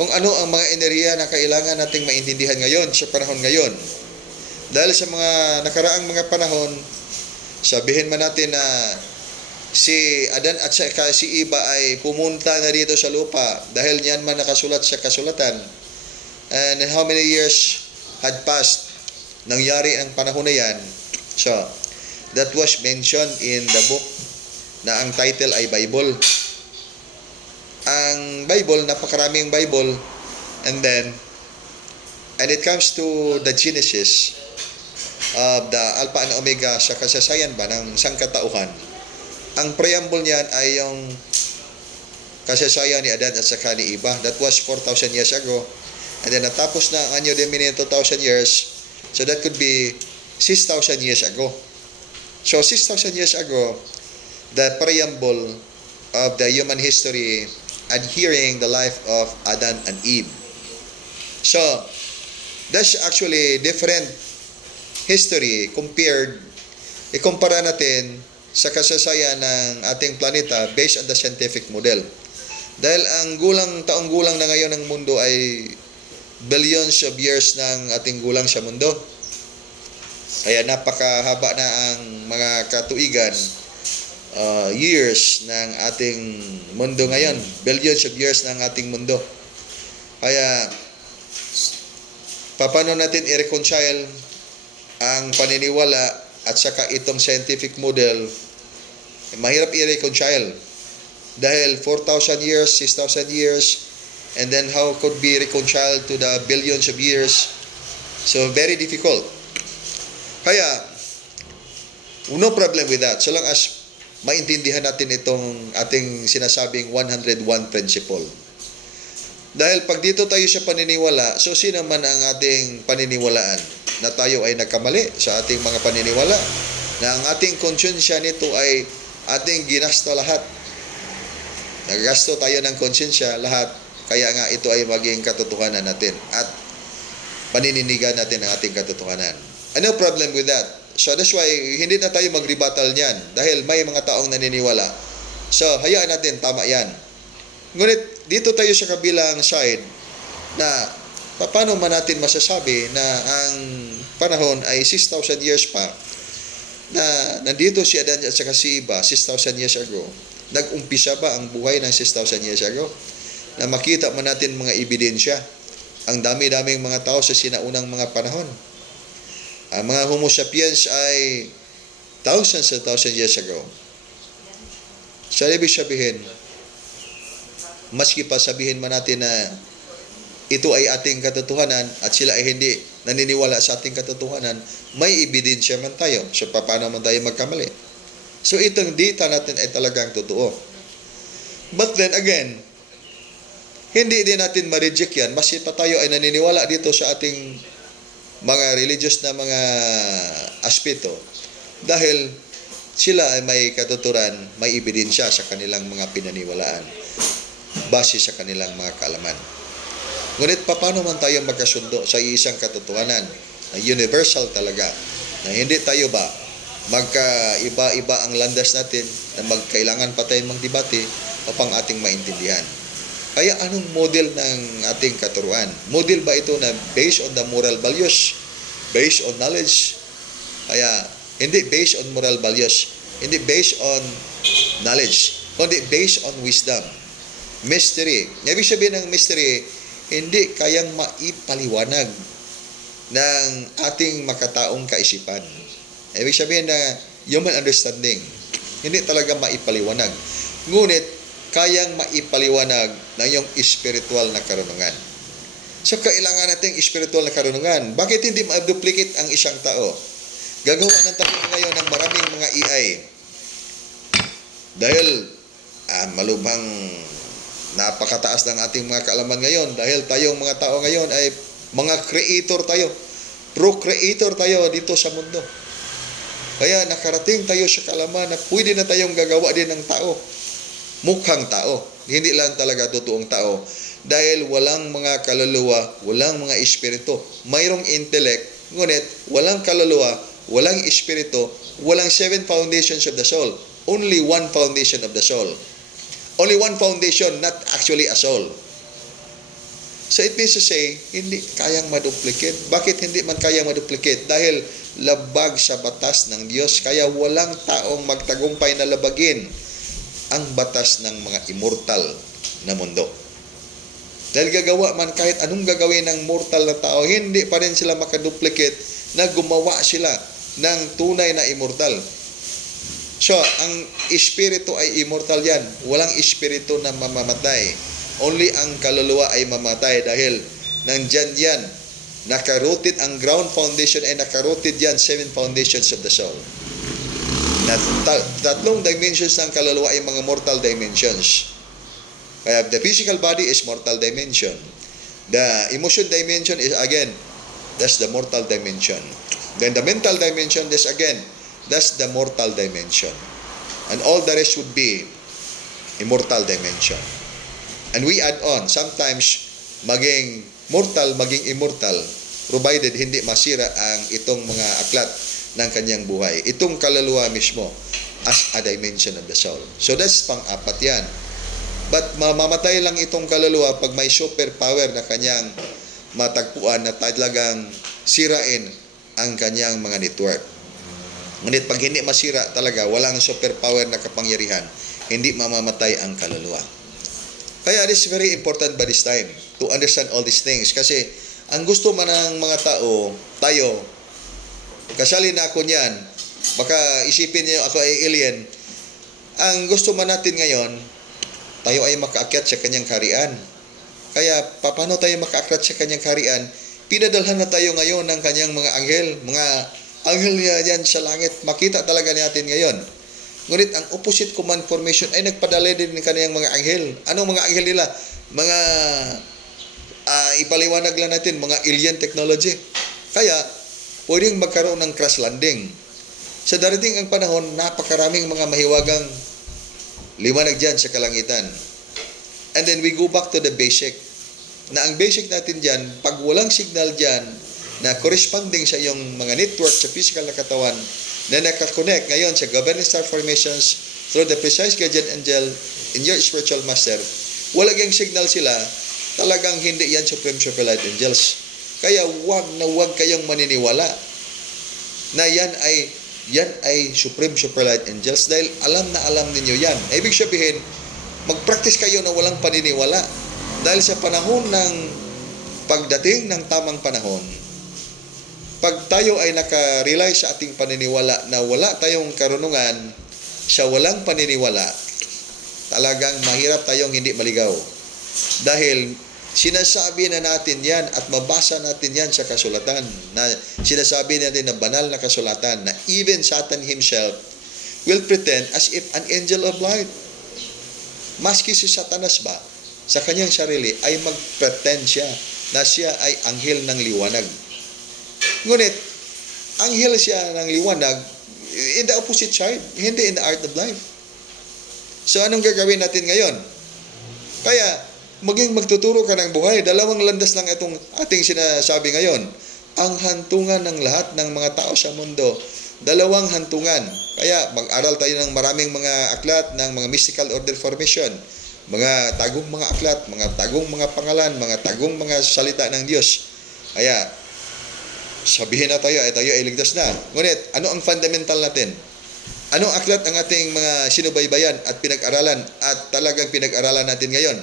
kung ano ang mga enerhiya na kailangan nating maintindihan ngayon, sa panahon ngayon. Dahil sa mga nakaraang mga panahon, sabihin man natin na si Adan at saka si Eva ay pumunta na dito sa lupa dahil niyan man nakasulat sa kasulatan. And how many years had passed? Nangyari ang panahon na yan. So, that was mentioned in the book na ang title ay Bible. Ang Bible, napakaraming Bible. And then, and it comes to the Genesis of the Alpha and Omega sa kasaysayan ba ng sangkatauhan. Ang preamble niyan ay yung kasaysayan ni Adan at saka ni Eva. That was 4,000 years ago. And then natapos na ang Anyo Domini 2,000 years. So that could be 6,000 years ago. So 6,000 years ago, the preamble of the human history adhering the life of Adam and Eve. So that's actually different history ikumpara natin sa kasaysayan ng ating planeta based on the scientific model. Dahil ang taong gulang na ngayon ng mundo ay billions of years ng ating gulang sa mundo. Kaya napakahaba na ang mga katuigan, years ng ating mundo ngayon. Billions of years ng ating mundo. Kaya, paano natin i-reconcile ang paniniwala at saka itong scientific model? Mahirap i-reconcile. Dahil 4,000 years, 6,000 years, and then how could be reconciled to the billions of years? So, very difficult. Kaya, no problem with that. So long as maintindihan natin itong ating sinasabing 101 principle. Dahil pag dito tayo sa paniniwala, so sino man ang ating paniniwalaan? Na tayo ay nagkamali sa ating mga paniniwala? Na ang ating konsyensya nito ay ating ginasto lahat? Nagasto tayo ng konsyensya lahat, kaya nga ito ay maging katotohanan natin at panininigan natin ang ating katotohanan. Ano problem with that? So that's why hindi na tayo mag-rebuttal niyan dahil may mga taong naniniwala. So hayaan natin, tama yan. Ngunit dito tayo sa kabilang side na paano man natin masasabi na ang panahon ay 6,000 years pa na nandito si Adan at saka si Eva 6,000 years ago. Nag-umpisa ba ang buhay ng 6,000 years ago? Na makita man natin mga ebidensya. Ang dami-daming mga tao sa sinaunang mga panahon. Ang mga Homo sapiens ay thousands years ago. So, ibig sabihin, maski pa sabihin man natin na ito ay ating katotohanan at sila ay hindi naniniwala sa ating katotohanan, may ebidensya man tayo. So, paano man tayo magkamali? So, itong data natin ay talagang totoo. But then again, hindi din natin ma-reject yan. Maski pa tayo ay naniniwala dito sa ating mga religious na mga aspeto dahil sila ay may katuturan, may ebidensya sa kanilang mga pinaniwalaan base sa kanilang mga kaalaman. Ngunit paano man tayo magkasundo sa isang katotohanan na universal talaga, na hindi tayo ba magkaiba-iba ang landas natin na magkailangan pa tayong magdebate upang ating maintindihan. Kaya anong model ng ating katuruan? Model ba ito na based on the moral values? Based on knowledge? Kaya hindi based on moral values. Hindi based on knowledge. Kundi based on wisdom. Mystery. Ibig sabihin ng mystery, hindi kayang maipaliwanag ng ating makataong kaisipan. Ibig sabihin na human understanding. Hindi talaga maipaliwanag. Ngunit, kayang maipaliwanag ng iyong spiritual na karunungan. So, kailangan natin spiritual na karunungan. Bakit hindi ma-duplicate ang isang tao? Gagawa ng tayo ngayon ng maraming mga AI. Dahil malubhang napakataas ng ating mga kaalaman ngayon. Dahil tayong mga tao ngayon ay mga creator tayo. Procreator tayo dito sa mundo. Kaya nakarating tayo sa kaalaman na pwede na tayong gagawa din ng tao. Mukhang tao. Hindi lang talaga totoong tao. Dahil walang mga kaluluwa, walang mga espiritu. Mayroong intellect, ngunit walang kaluluwa, walang espiritu, walang 7 foundations of the soul. Only one foundation of the soul. Only one foundation, not actually a soul. So it means to say, hindi kayang maduplicate. Bakit hindi man kayang maduplicate? Dahil labag sa batas ng Diyos. Kaya walang taong magtagumpay na labagin ang batas ng mga immortal na mundo. Dahil gagawa man kahit anong gagawin ng mortal na tao, hindi pa rin sila makaduplicate na gumawa sila ng tunay na immortal. So, ang espiritu ay immortal yan. Walang espiritu na mamamatay. Only ang kaluluwa ay mamatay dahil nandyan yan. Nakaroted ang ground foundation ay nakaroted yan 7 foundations of the soul. Tatlong dimensions ng kaluluwa ay mga mortal dimensions. Kaya the physical body is mortal dimension. The emotion dimension is again, that's the mortal dimension. Then the mental dimension is again, that's the mortal dimension. And all the rest would be immortal dimension. And we add on, sometimes maging mortal, maging immortal, provided hindi masira ang itong mga aklat ng kanyang buhay. Itong kaluluwa mismo as a dimension of the soul. So that's pang-apat yan. But mamamatay lang itong kaluluwa pag may superpower na kanyang matagpuan na talagang sirain ang kanyang mga network. Ngunit pag hindi masira talaga, walang superpower na kapangyarihan, hindi mamamatay ang kaluluwa. Kaya it is very important by this time to understand all these things. Kasi ang gusto man ng mga tao, tayo, kasali na ako niyan, baka isipin niyo ako ay alien. Ang gusto man natin ngayon, tayo ay makaakyat sa kanyang kaharian. Kaya, paano tayo makaakyat sa kanyang kaharian? Pinadalhan na tayo ngayon ng kanyang mga anghel niya yan sa langit. Makita talaga natin ngayon. Ngunit ang opposite command formation ay nagpadala din ng kanyang mga anghel. Anong mga anghel nila? Mga ipaliwanag lang natin, mga alien technology. Kaya, pwedeng magkaroon ng crash landing. Sa darating ang panahon, napakaraming mga mahiwagang liwanag dyan sa kalangitan. And then we go back to the basic. Na ang basic natin dyan, pag walang signal dyan na corresponding sa iyong mga network sa physical na katawan na nakakonect ngayon sa governing star formations through the precise guardian angel in your spiritual master, wala yung signal sila, talagang hindi yan supreme super light angels. Kaya wag na wag kayong maniniwala na yan ay supreme super light angels dahil alam na alam ninyo yan. Ibig sabihin, mag-practice kayo na walang paniniwala dahil sa panahon ng pagdating ng tamang panahon, pag tayo ay naka-rely sa ating paniniwala na wala tayong karunungan sa walang paniniwala, talagang mahirap tayong hindi maligaw. Dahil sinasabi na natin yan at mabasa natin yan sa kasulatan. Na sinasabi natin na banal na kasulatan na even Satan himself will pretend as if an angel of light. Maski si Satanas ba, sa kanyang sarili ay mag-pretend siya na siya ay anghel ng liwanag. Ngunit, anghel siya ng liwanag in the opposite side, hindi in the art of life. So, anong gagawin natin ngayon? Kaya, maging magtuturo ka ng buhay. Dalawang landas lang itong ating sinasabi ngayon. Ang hantungan ng lahat ng mga tao sa mundo. Dalawang hantungan. Kaya mag-aral tayo ng maraming mga aklat ng mga mystical order formation. Mga tagong mga aklat, mga tagong mga pangalan, mga tagong mga salita ng Diyos. Kaya sabihin na tayo ay ligtas na. Ngunit, ano ang fundamental natin? Anong aklat ang ating mga sinubaybayan at pinag-aralan at talagang pinag-aralan natin ngayon?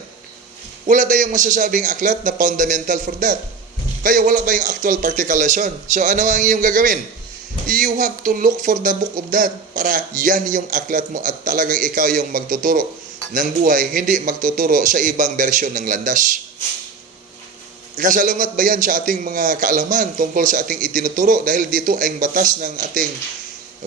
Wala tayong masasabing aklat na fundamental for that. Kaya wala tayong actual practical lesson. So ano ang iyong gagawin? You have to look for the book of that para yan yung aklat mo at talagang ikaw yung magtuturo ng buhay, hindi magtuturo sa ibang bersyon ng landas. Kasalungat ba yan sa ating mga kaalaman tungkol sa ating itinuturo dahil dito ay batas ng ating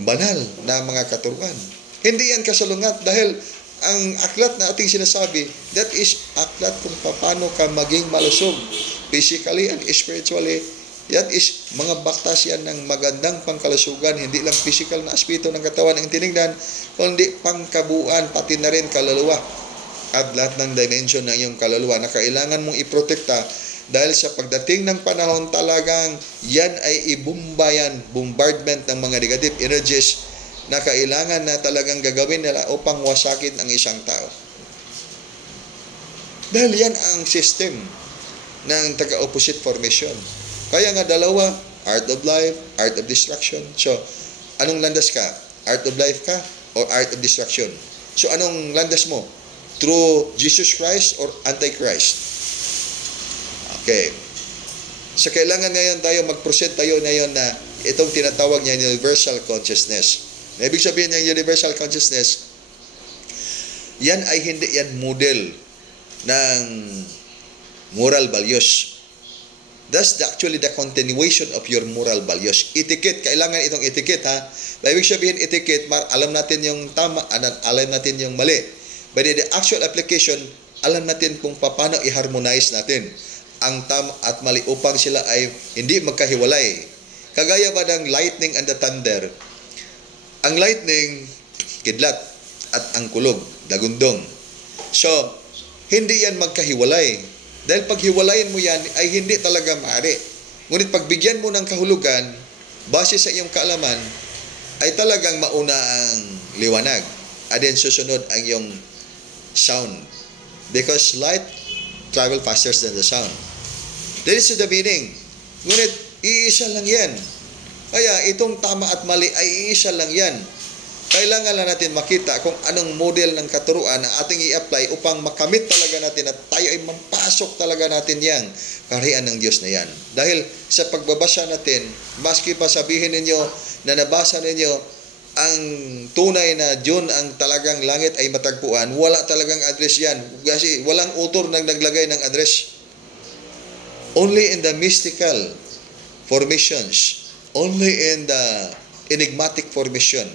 banal na mga katuruan. Hindi yan kasalungat dahil ang aklat na ating sinasabi, that is aklat kung paano ka maging malusog physically and spiritually. That is mga baktas yan ng magandang pangkalusugan, hindi lang physical na aspeto ng katawan ang tinignan, kundi pangkabuuan, pati na rin kaluluwa. at lahat ng dimension ng iyong kaluluwa na kailangan mong iprotekta dahil sa pagdating ng panahon talagang yan ay bombardment ng mga negative energies na kailangan na talagang gagawin nila upang wasakin ang isang tao. Dahil yan ang system ng taga-opposite formation. Kaya nga dalawa, art of life, art of destruction. So, anong landas ka? Art of life ka or art of destruction? So, anong landas mo? Through Jesus Christ or Antichrist? Okay. So, kailangan ngayon tayo mag-proceed tayo ngayon na itong tinatawag niya universal consciousness. Ibig sabihin ng universal consciousness, yan ay hindi yan model ng moral values. That's actually the continuation of your moral values. Etiquette, kailangan itong etiquette ha. Ibig sabihin etiquette, alam natin yung tama, alam natin yung mali. But in the actual application, alam natin kung paano i-harmonize natin ang tama at mali upang sila ay hindi magkahiwalay. Kagaya ba ng lightning and the thunder? Ang lightning, kidlat, at ang kulog, dagundong. So, hindi yan magkahiwalay. Dahil pag hiwalayin mo yan, ay hindi talaga maaari. Ngunit pagbigyan mo ng kahulugan, base sa iyong kaalaman, ay talagang mauna ang liwanag. At then susunod ang iyong sound. Because light travel faster than the sound. That is the meaning. Ngunit, iisa lang yan. Kaya itong tama at mali ay iisa lang yan. Kailangan lang natin makita kung anong model ng katuruan na ating i-apply upang makamit talaga natin at tayo ay mampasok talaga natin yang kaharian ng Diyos na yan. Dahil sa pagbabasa natin, maski pa sabihin ninyo na nabasa ninyo ang tunay na Diyon ang talagang langit ay matagpuan, wala talagang address yan. Kasi walang author nang naglagay ng address. Only in the mystical formations, only in the enigmatic formation,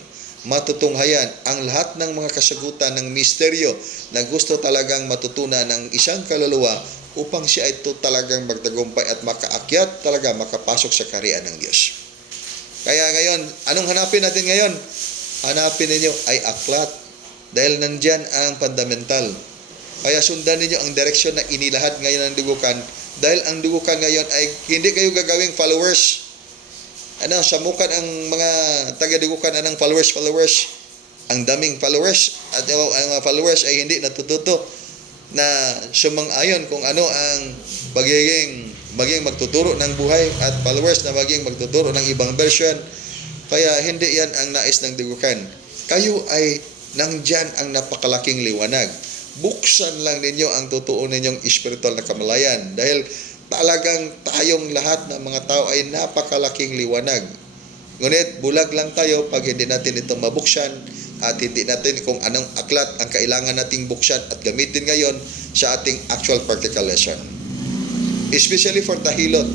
matutunghayan ang lahat ng mga kasagutan ng misteryo na gusto talagang matutunan ng isang kaluluwa upang siya ay talagang magtagumpay at makaakyat talaga, makapasok sa kaharian ng Diyos. Kaya ngayon, anong hanapin natin ngayon? Hanapin ninyo ay aklat dahil nandyan ang fundamental. Kaya sundan ninyo ang direksyon na inilahad ngayon ng dugukan dahil ang dugukan ngayon ay hindi kayo gagawing followers. Samukan ang mga taga-dugukan ng followers. Ang daming followers at ang mga followers ay hindi natututo na sumang-ayon kung ano ang magiging magtuturo ng buhay at followers na magiging magtuturo ng ibang version. Kaya hindi yan ang nais ng dugukan. Kayo ay nandyan ang napakalaking liwanag. Buksan lang ninyo ang totoo ninyong spiritual na kamalayan dahil talagang tayong lahat ng mga tao ay napakalaking liwanag. Ngunit bulag lang tayo pag hindi natin ito mabuksan at hindi natin kung anong aklat ang kailangan nating buksan at gamitin ngayon sa ating actual practical lesson. Especially for the hilot.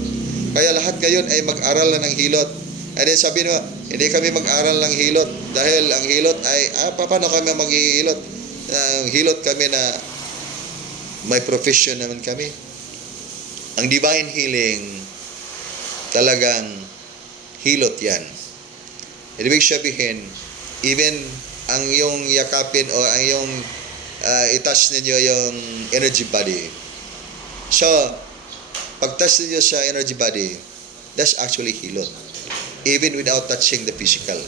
Kaya lahat ngayon ay mag-aral na ng hilot. And then sabi mo, hindi kami mag-aral ng hilot dahil ang hilot ay, paano kami mag-hilot? Hilot kami na may profession naman kami. Ang divine healing, talagang hilot yan. Ibig sabihin, even ang iyong yakapin o ang iyong i-touch ninyo yung energy body. So, pag-touch ninyo sa energy body, that's actually hilot. Even without touching the physical.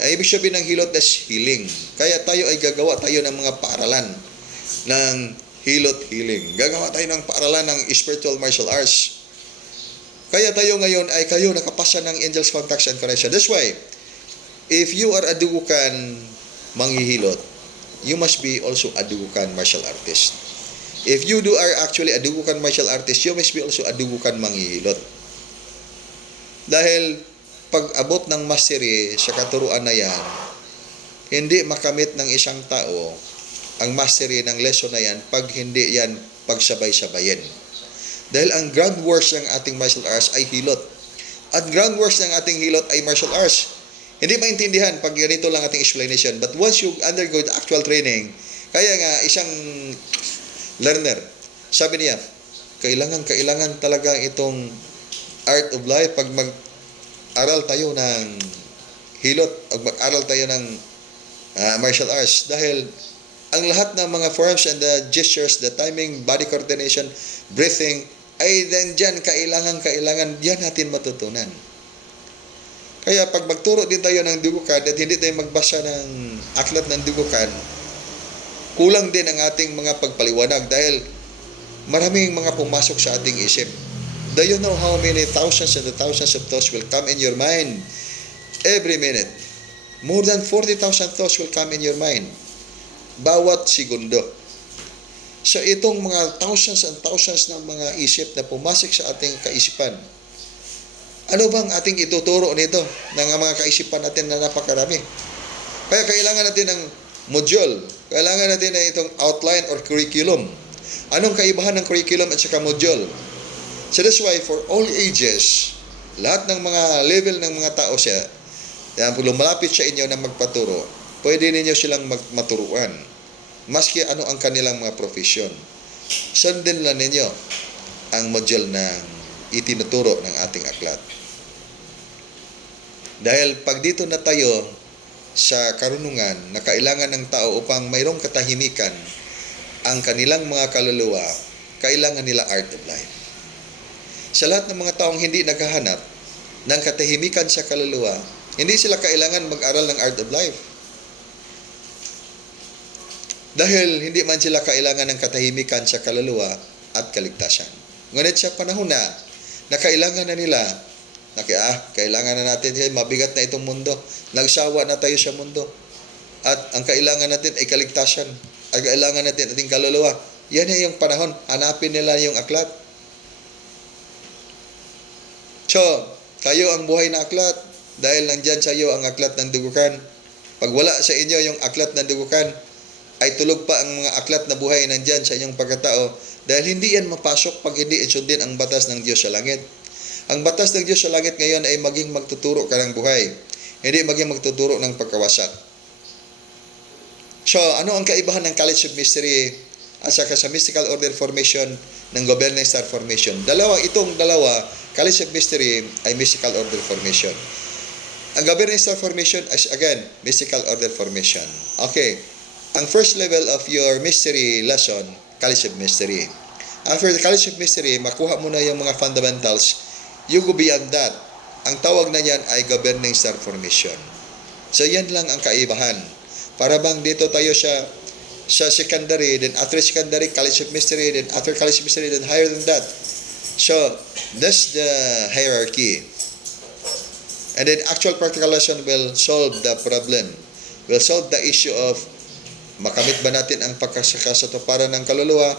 Ibig sabihin ng hilot, that's healing. Kaya tayo ay gagawa tayo ng mga paaralan ng hilot healing. Gagawa tayo ng paaralan ng spiritual martial arts. Kaya tayo ngayon ay kayo nakapasa ng angels contacts and connection. That's why, if you are a dugukan manghihilot, you must be also a dugukan martial artist. If you are actually a dugukan martial artist, you must be also a dugukan manghihilot. Dahil pag abot ng mastery sa katuruan na yan, hindi makamit ng isang tao ang mastery ng lesson na yan pag hindi yan pagsabay-sabayin. Dahil ang groundworks ng ating martial arts ay hilot. At groundworks ng ating hilot ay martial arts. Hindi maintindihan pag ganito lang ating explanation. But once you undergo the actual training, kaya nga isang learner, sabi niya, kailangan talaga itong art of life pag mag-aral tayo ng hilot, pag mag-aral tayo ng martial arts. Dahil ang lahat ng mga forms and the gestures, the timing, body coordination, breathing, ay dyan kailangan yan natin matutunan. Kaya pag magturo din tayo ng dugukan at hindi tayo magbasa ng aklat ng dugukan, kulang din ang ating mga pagpaliwanag dahil maraming mga pumasok sa ating isip. Do you know how many thousands and thousands of thoughts will come in your mind every minute? More than 40,000 thoughts will come in your mind bawat segundo. So itong mga thousands and thousands ng mga isip na pumasok sa ating kaisipan, ano bang ating ituturo nito ng mga kaisipan natin na napakarami? Kaya kailangan natin ng module. Kailangan natin na itong outline or curriculum. Anong kaibahan ng curriculum at saka module? So that's why for all ages, lahat ng mga level ng mga tao siya, yan, pag lumalapit sa inyo na magpaturo, pwede ninyo silang maturuan. Maski ano ang kanilang mga profesyon. Sundin lang ninyo ang module ng itinuturo ng ating aklat. Dahil pag dito na tayo sa karunungan na kailangan ng tao upang mayroong katahimikan ang kanilang mga kaluluwa, kailangan nila art of life. Sa lahat ng mga taong hindi naghahanap ng katahimikan sa kaluluwa, hindi sila kailangan mag-aral ng art of life. Dahil hindi man sila kailangan ng katahimikan sa kaluluwa at kaligtasan. Ngunit sa panahon na kailangan na nila, kailangan na natin, mabigat na itong mundo, nagsawa na tayo sa mundo, at ang kailangan natin ay kaligtasan, ang kailangan natin ating kaluluwa. Yan ay yung panahon, hanapin nila yung aklat. So, tayo ang buhay na aklat, dahil nandyan sa iyo ang aklat ng dugukan. Pag wala sa inyo yung aklat ng dugukan, ay tulog pa ang mga aklat na buhay nandyan sa inyong pagkatao, dahil hindi yan mapasok pag hindi isundin ang batas ng Diyos sa langit. Ang batas ng Diyos sa langit ngayon ay maging magtuturo ka ng buhay, hindi maging magtuturo ng pagkawasak. So, ano ang kaibahan ng College of Mystery at saka sa Mystical Order Formation ng Governing Star Formation? Itong dalawa, College of Mystery ay Mystical Order Formation. Ang Governing Star Formation is again, Mystical Order Formation. Okay. Ang first level of your mystery lesson, College of Mystery. After the College of Mystery, makuha mo na yung mga fundamentals. You go beyond that. Ang tawag na yan ay Governing Star Formation. So, yan lang ang kaibahan. Para bang dito tayo sa secondary, then after secondary, College of Mystery, then after College of Mystery, then higher than that. So, that's the hierarchy. And then actual practical lesson will solve the problem. Will solve the issue of makamit ba natin ang pagkasakasatuparan ng kaluluwa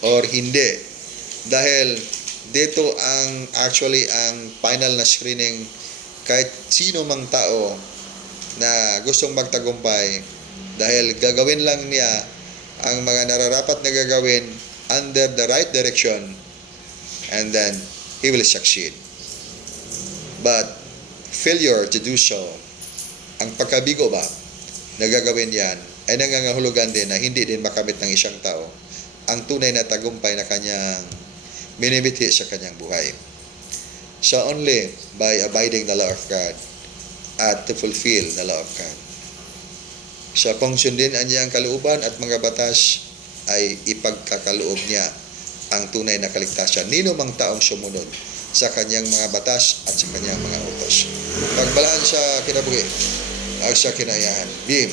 or hindi. Dahil dito ang final na screening, kahit sino mang tao na gustong magtagumpay, dahil gagawin lang niya ang mga nararapat na gagawin under the right direction, and then he will succeed. But failure to do so, ang pagkabigo ba na gagawin yan, ay nangangahulugan din na hindi din makamit ng isang tao ang tunay na tagumpay na kanyang minimithi sa kanyang buhay. So only by abiding the law of God at to fulfill the law of God. So kung sundin ang niyang kalooban at mga batas, ay ipagkakaloob niya ang tunay na kaligtasan. Nino mang taong sumunod sa kanyang mga batas at sa kanyang mga utos. Pagbalaan sa kinabuhi, at sa kinayahan. Bim.